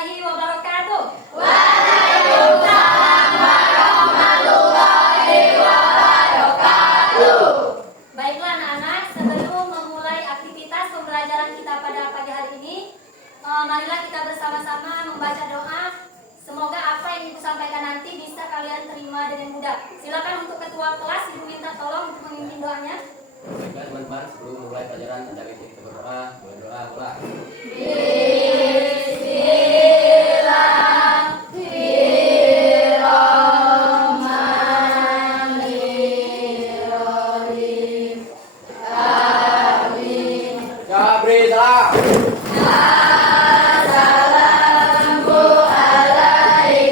warahmatullahi wabarakatuh. Waalaikumsalam warahmatullahi wabarakatuh. Baiklah anak-anak, sebelum memulai aktivitas pembelajaran kita pada pagi hari ini, marilah kita bersama-sama membaca doa. Semoga apa yang Ibu sampaikan nanti bisa kalian terima dengan mudah. Silakan untuk ketua kelas, Ibu minta tolong untuk memimpin doanya. Baiklah teman-teman, sebelum memulai pelajaran, anda kita berdoa. Boleh doa pula. Bismillahirrahmanirrahim. Amin. Jabri salam.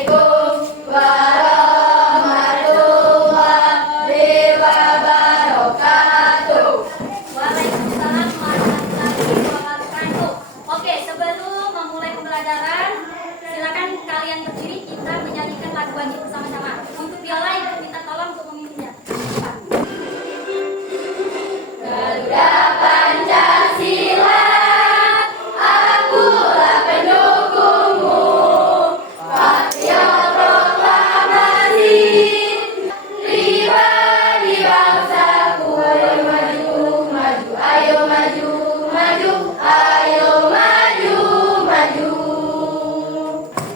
Assalamualaikum warahmatullahi wabarakatuh. Waalaikumsalam warahmatullahi wabarakatuh. Oke, sebelum memulai pembelajaran, silakan kalian berdiri, kita menyanyikan lagu wajib bersama-sama. Untuk biola, Ibu minta tolong untuk memimpinnya. Garuda Pancasila, akulah pendukungmu. Patriot proklamasi, pribadi bangsaku. Ayo maju, maju, ayo maju, maju, ayo maju, maju.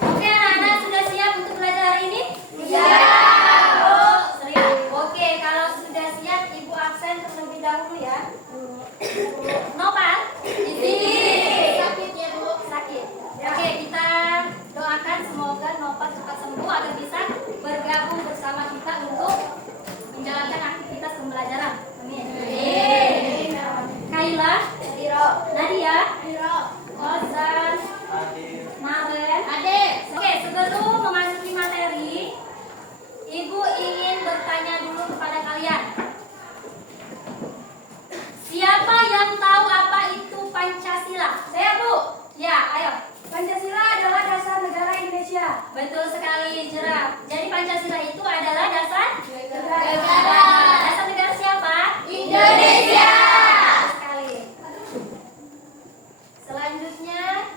Oke, anak-anak sudah siap untuk belajar hari ini? Siap. Oh, siap. Oke, kalau sudah siap, Ibu absen terlebih dahulu ya. Nopal? Di sini. Sakit ya, Bu? Sakit. Oke, kita doakan semoga Nopal cepat sembuh agar bisa bergabung bersama kita untuk menjalankan aktivitas pembelajaran. Amin. Kaila? Nadia? Ozan? Maren? Oke, sebelum memasuki materi, Ibu ingin bertanya dulu kepada kalian. Siapa yang tahu apa itu Pancasila? Saya, Bu. Ya, ayo. Pancasila adalah dasar negara Indonesia. Betul sekali, Jerah. Jadi Pancasila itu adalah dasar negara. Dasar negara siapa? Indonesia. Betul sekali. Selanjutnya,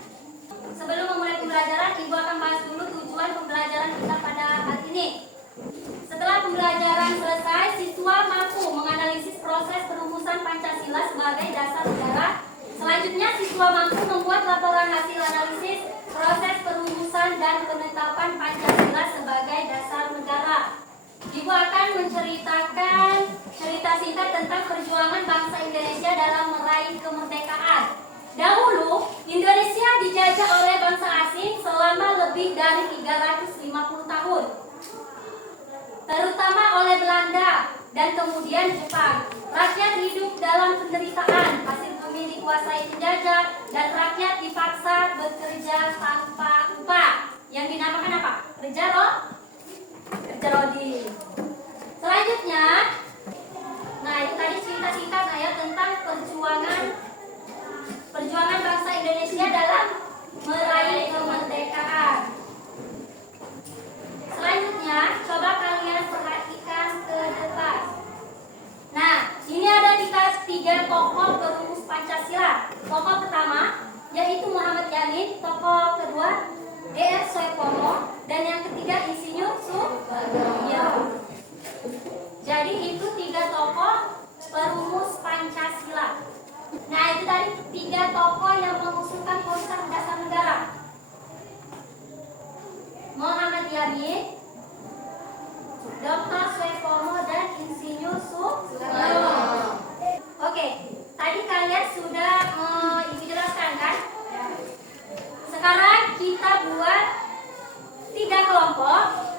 sebelum memulai pembelajaran, Ibu akan bahas dulu tujuan pembelajaran kita pada hari ini. Setelah pembelajaran selesai, siswa mampu menganalisis proses perumusan Pancasila sebagai dasar negara. Selanjutnya, siswa mampu membuat laporan hasil analisis proses perumusan dan penetapan Pancasila sebagai dasar negara. Ibu akan menceritakan cerita singkat tentang perjuangan bangsa Indonesia dalam meraih kemerdekaan. Dahulu, Indonesia dijajah oleh bangsa asing selama lebih dari 350 tahun. Terutama oleh Belanda dan kemudian Jepang. Rakyat hidup dalam penderitaan, hasil bumi dikuasai penjajah, dan rakyat dipaksa bekerja tanpa upah. Yang dinamakan apa? Kerja rodi. Selanjutnya, nah itu tadi cerita singkat saya tentang perjuangan bangsa Indonesia dalam meraih kemerdekaan. Selanjutnya, coba kalian perhatikan ke depan. Nah, ini ada tiga tokoh perumus Pancasila. Tokoh pertama yaitu Muhammad Yamin, tokoh kedua D.R. Soekarno, dan yang ketiga Insinyur Soekarno. Jadi itu tiga tokoh perumus Pancasila. Nah, itu tadi tiga tokoh yang mengusulkan konsep dasar negara. Muhammad Yamin, Dr. Soekarno, dan Insinyur Soekarno. Oke, tadi kalian sudah Ibu jelaskan kan? Sekarang kita buat 3 kelompok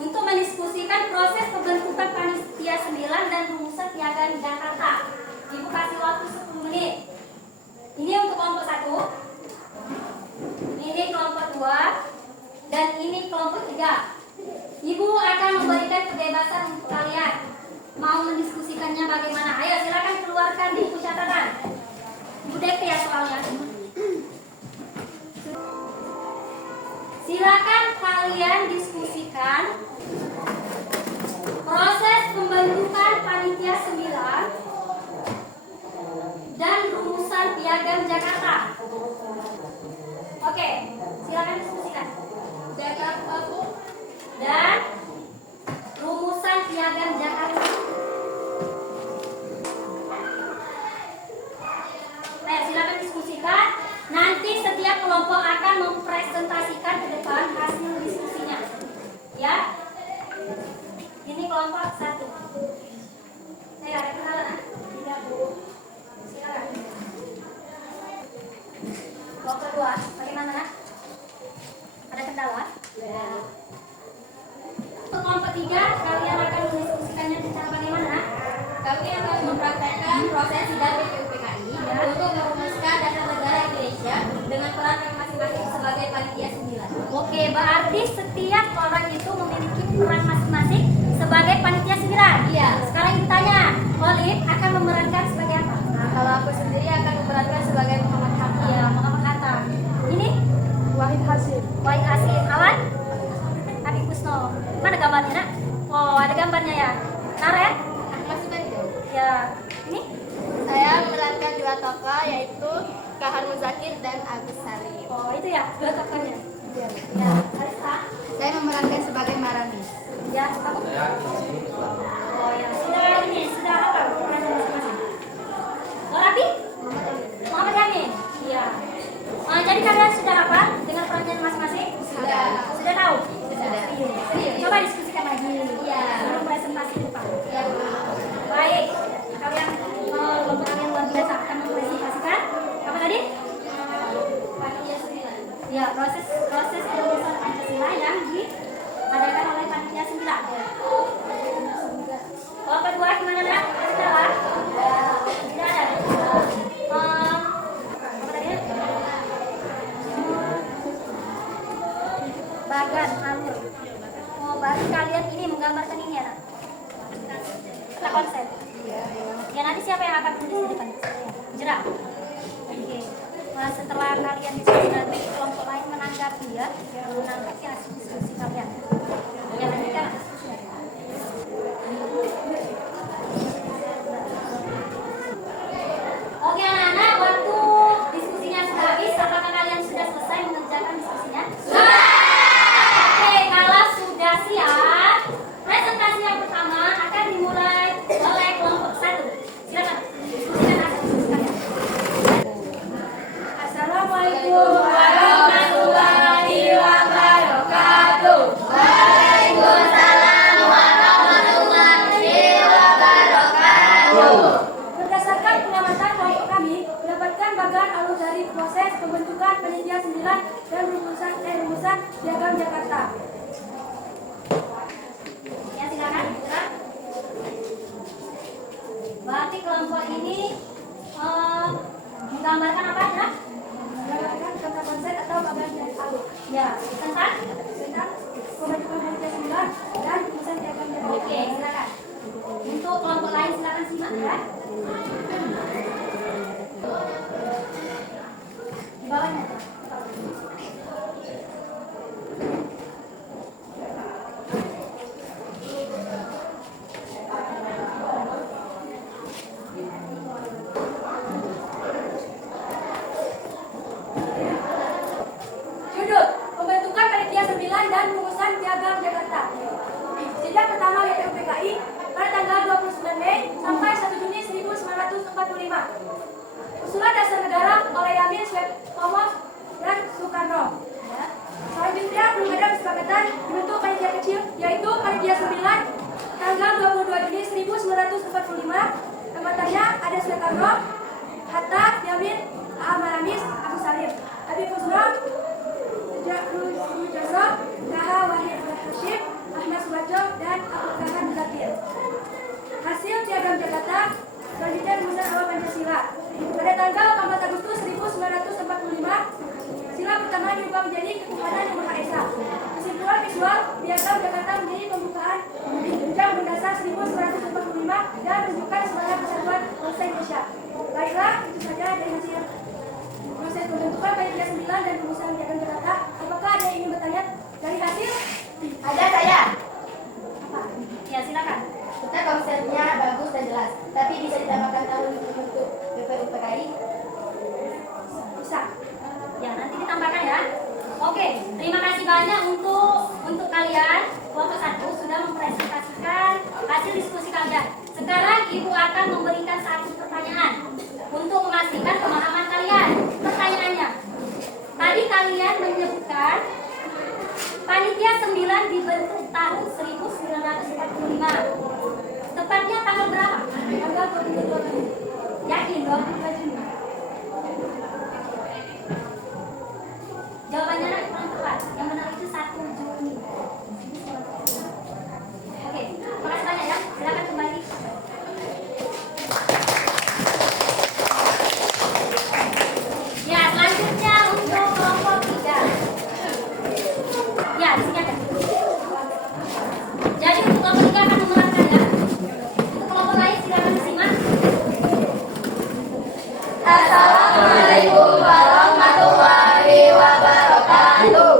untuk mendiskusikan proses pembentukan Panitia 9 dan rumusan piagam Jakarta. Ibu kasih waktu 10 menit. Ini untuk kelompok 1, ini kelompok 2, dan ini kelompok 3. Ibu akan memberikan kebebasan untuk kalian mau mendiskusikannya bagaimana. Ayo silakan keluarkan di buku catatan. Ibu DP ya soalnya. Silakan kalian diskusikan proses pembentukan Panitia 9 dan rumusan Piagam Jakarta. Oke, silakan diskusikan. Jakarta Bu. Dan rumusan Piagam Jakarta. Nah, silakan diskusikan. Nanti setiap kelompok akan mempresentasikan ke depan hasil diskusinya. Ya. Ini kelompok 1. Saya ada kenalan. Tidak, Bu. Silakan. Kelompok 2, bagaimana? Ada kendala? Ya. Untuk kelompok 3, kalian akan mendiskusikannya secara bagaimana? Kami akan mempraktekkan proses sidang BPUPKI untuk merumuskan dasar negara Indonesia dengan peran yang masing-masing sebagai panitia 9. Oke, berarti setiap orang itu memiliki peran masing-masing sebagai panitia 9. Iya. Sekarang kita tanya, Olive akan memerankan sebagai apa? Nah, kalau aku sendiri akan memerankan sebagai Muhammad Hatta. Iya, Muhammad Hatta. Ini Wahid Hasim. Wahid Hasim. Awan? Habib Kusno. Mana gambarnya, Nak? Oh, ada gambarnya ya. Naren? Masih baru. Ya. Ini? Saya memerankan dua tokoh yaitu Kahar Muzakir dan Agus Salim. Oh, itu ya, dua tokohnya. Iya. Ya, Arista. Saya memerankan sebagai Maramis. Ya, kamu? Saya di sini Islam. Oh ya, sudah apa? Peran masing-masing. Oh, Rabi? Muhammad Yamin. Iya. Jadi kalian sudah apa dengan perannya masing-masing? Sudah. Sudah tahu? Sudah. Serius. Coba diskusikan lagi. Iya. Sebelum presentasi depan. Ya, Bu. Baik. Kalian kelompok kalian luar biasa akan mempresentasikan apa tadi? Panitia 9. Ya, proses perumusan Pancasila yang diadakan oleh panitia 9. Kelompok 2 gimana, Nak? Sudah lah? Tidak ada. Apa tadi? Bagan, alur. Oh, berarti kalian ini menggambarkan ini ya, Nak? Kita konsep. Ya, nanti siapa yang akan tulis di depan? Jerak. Oke. Nah, setelah kalian diskusi nanti kelompok lain menanggapi ya, menanggapi hasil diskusi kalian. Ya, nanti kan diskusi. Oke, anak-anak, waktu diskusinya sudah habis. Apakah kalian sudah selesai mengerjakan diskusinya? Sudah. Oke, kalau sudah siap, presentasi yang pertama akan dimulai oleh kelompok 1. Silakan diskusikan hasil diskusi kalian. Assalamualaikum warahmatullahi wabarakatuh. Waalaikumsalam warahmatullahi wabarakatuh. Berdasarkan pengamatan kelompok kami, mendapatkan bagian alur dari proses pembentukan panitia 9 dan rumusan Piagam Jakarta. Ya, silakan. Jerak. Berarti kelompok ini menggambarkan apa, Jerak? Mendapatkan tentang konsep atau bagian dari alur Ya, tentang. tentang pembentukan panitia 9 dan rumusan Piagam Jakarta. Oke, silakan. Untuk kelompok lain silakan simak ya. Di bawahnya. Judul: Pembentukan Panitia 9 dan Rumusan Piagam Jakarta. Sidang pertama YPUPKI pada tanggal 29 Mei sampai 1 Juni 1945. Usulan dasar negara oleh Yamin Swed Thomas dan Soekarno. Selanjutnya belum ada kesepakatan dibentuk panitia kecil yaitu Panitia 9 tanggal 22 Juni 1945. Anggotanya ada Soekarno, Hatta, Yamin, Maramis, Agus Salim, Habib Kusno, Mujazo, Daha Wahid Hashim, Ahmad Subajo, dan Abu Kahar Muzakir. Hasil Piagam Jakarta selanjutnya rumusan awal Pancasila. Pada tanggal 4 Agustus 1945, sila pertama diubah menjadi Ketuhanan Yang Maha Esa. Kesimpulan visual, Piagam Jakarta menjadi pembukaan Undang-Undang Dasar 1945 dan menunjukkan semangat persatuan bangsa Indonesia. Oke, terima kasih banyak untuk kalian. Kelompok 1 sudah mempresentasikan hasil diskusi kalian. Sekarang Ibu akan memberikan satu pertanyaan untuk memastikan pemahaman kalian. Pertanyaannya, tadi kalian menyebutkan panitia 9 dibentuk tahun 1945. Tepatnya tanggal berapa? Tanggal 22 Juni. Yakin 22 Juni? Jawabannya nanti kurang tepat. Yang benar itu 1 Juni. Oke, makasih banyak ya. Silakan kembali. Ya, selanjutnya untuk kelompok 3. Ya, di sini ada. Jadi untuk kelompok 3 akan menerangkan ya. Untuk kelompok lain silakan disimak. Assalamualaikum warahmatullahi wabarakatuh.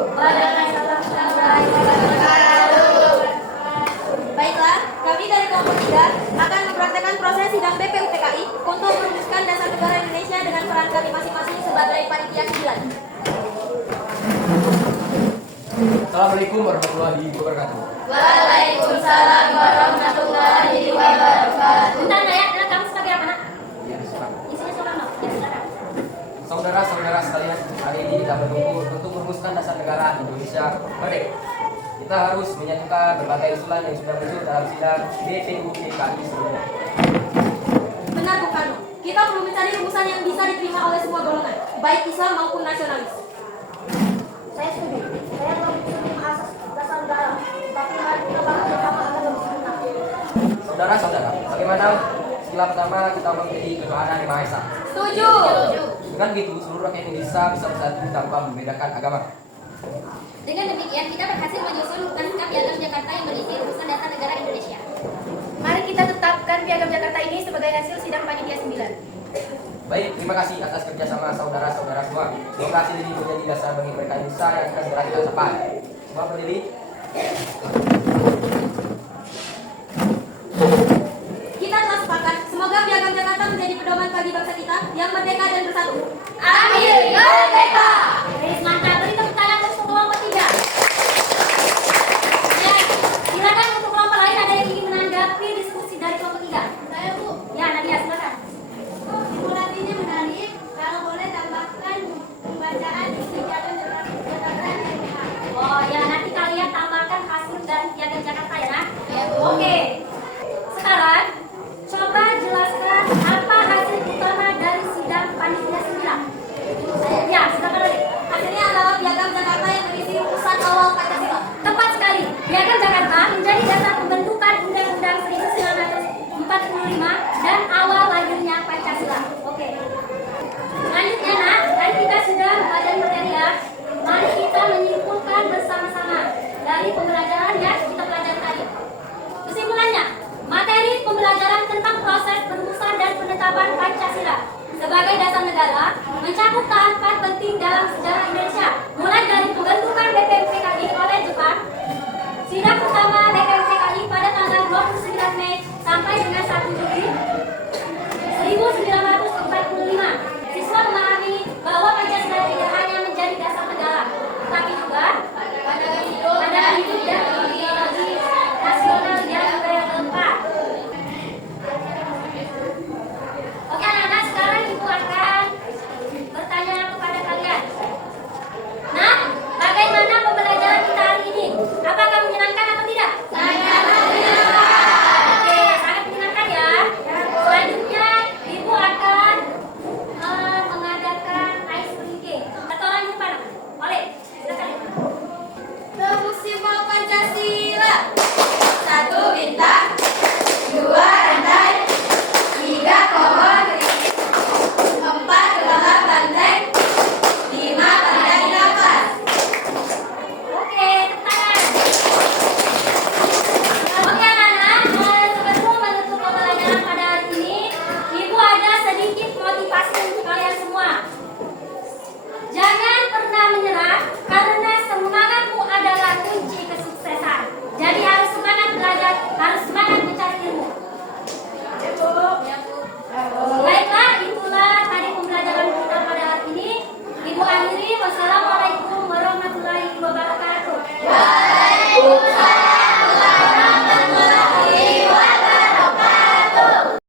Baiklah, kami dari kelompok 3 akan mempraktekkan proses sidang BPUPKI untuk merumuskan dasar negara Indonesia dengan peran kami masing-masing sebagai panitia 9. Assalamualaikum warahmatullahi wabarakatuh. Waalaikumsalam warahmatullahi wabarakatuh. Bentar ya, kamu sebagai apa nak? Ya, silakan. Isinya soal no? Ya, silakan. Saudara-saudara sekalian, hari ini kita berkumpul untuk merumuskan dasar negara Indonesia merdeka. Kita harus menyatukan berbagai usulan yang sudah muncul dalam sidang BPUPKI sebelumnya. Benar Bung Karno, kita perlu mencari rumusan yang bisa diterima oleh semua golongan, baik Islam maupun nasionalis. Saya setuju. Saya belum setuju asas dasar negara. Tapi mari kita bangun bersama agar lebih sempurna. Saudara-saudara, bagaimana sila pertama kita menjadi ketuhanan yang Maha Esa? Setuju. Dengan begitu, seluruh rakyat Indonesia bisa bersatu tanpa membedakan agama. Dengan demikian, kita berhasil menyusun naskah Piagam Jakarta yang berisi rumusan dasar negara Indonesia. Mari kita tetapkan Piagam Jakarta ini sebagai hasil sidang panitia 9. Baik, terima kasih atas kerjasama saudara-saudara semua. Semoga hasil ini menjadi dasar bagi mereka Indonesia yang akan segera kita capai. Semua berdiri. Kita telah sepakat, semoga Piagam Jakarta menjadi pedoman bagi bangsa kita yang merdeka dan bersatu. Amin. Merdeka. Mantap. Beri tepuk tangan untuk kelompok 3. Ya, silakan untuk kelompok lain ada yang ingin menanggapi diskusi dari kelompok 3. Saya Bu, Ya, Nadia silakan. simulasinya menarik. Kalau boleh tambahkan pembacaan isi Piagam Jakarta yang benar. Oh ya, nanti kalian tambahkan hasil dari Piagam Jakarta ya nak? Ya, Bu. Oke. Sekarang coba jelaskan apa hasil utama dari sidang panitia 9. Ya, silakan lagi. Hasilnya adalah Piagam Jakarta yang berisi rumusan awal Pancasila. Tepat sekali. Piagam Jakarta menjadi dasar pembentukan Undang-Undang 1945 dan awal lahirnya Pancasila. Oke. Selanjutnya nak, tadi kita sudah bagian materi ya. Mari kita menyimpulkan bersama-sama dari pembelajaran ya kita pelajari tadi. Kesimpulannya, materi pembelajaran tentang proses perumusan dan penetapan Pancasila sebagai dasar negara mencakup tahapan penting dalam sejarah Indonesia, mulai dari pembentukan BPUPKI oleh Jepang, sidang pertama BPUPKI pada tanggal 29 Mei sampai dengan